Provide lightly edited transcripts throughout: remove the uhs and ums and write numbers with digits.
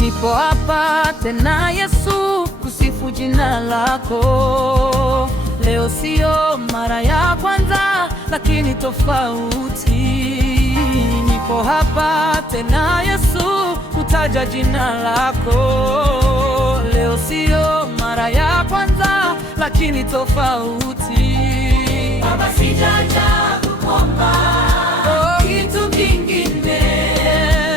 Nipo hapa tena Yesu, kusifu jina lako. Leo sio mara ya kwanza, lakini tofauti. Nipo hapa tena Yesu, kutaja jina lako. Leo sio mara ya kwanza, lakini tofauti. Baba, sijaja kukuomba kitu kingine,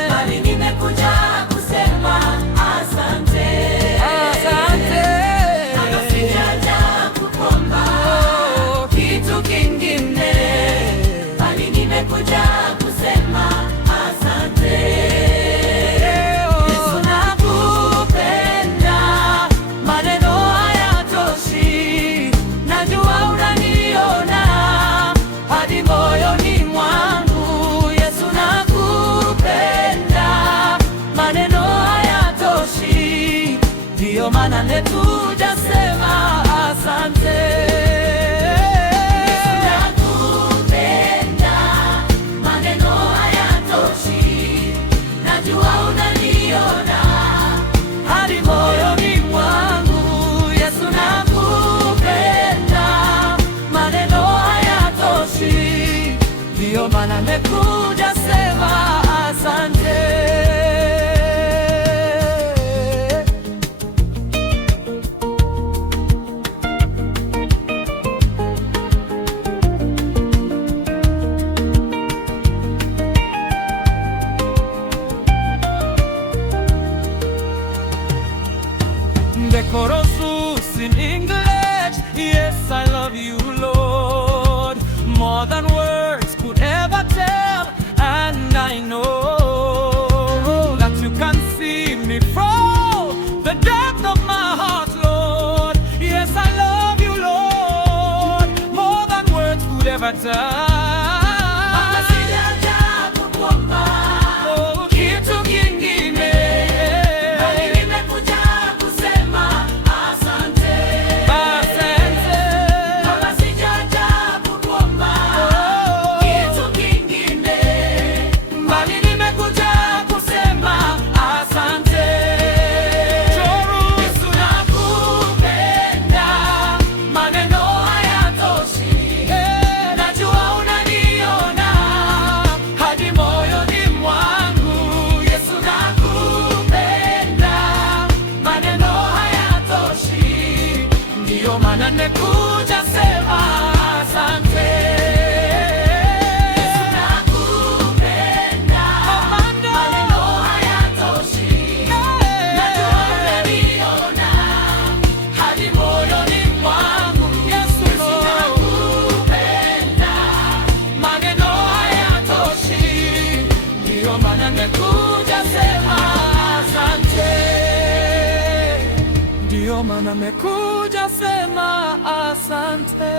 bali nimekuja kusema asante. Asante. Baba, sijaja kukuomba kitu kingine, bali nimekuja kusema asante. Yesu, nakupenda, maneno hayatoshi. Najua unaniona hadi moyoni mwangu. Yesu, nakupenda, maneno hayatoshi. Ndiyo maana nimekuja sema asante. Yesu, nakupenda, maneno hayatoshi. Najua unaniona hadi moyoni mwangu. Yesu, nakupenda, maneno hayatoshi. Ndiyo maana nimekuja sema asante. The chorus in English, yes, I love you, Lord, more than words could ever tell. And I know that you can see me from the depth of my heart, Lord. Yes, I love you, Lord, more than words could ever tell. Baba, sijaja kukuomba kitu kingine, bali nimekuja kusema asante. Asante. Baba, sijaja kukuomba kitu kingine, bali nimekuja kusema asante. Yesu, nakupenda, maneno hayatoshi. Najua unaniona hadi moyoni mwangu. Yesu, nakupenda, maneno hayatoshi. Ndiyo maana nimekuja sema asante. Yesu, nakupenda, maneno hayatoshi. Najua unaniona hadi moyoni mwangu. Yesu, nakupenda, maneno hayatoshi. Ndiyo maana nimekuja sema asante. Ndiyo maana nimekuja sema asante.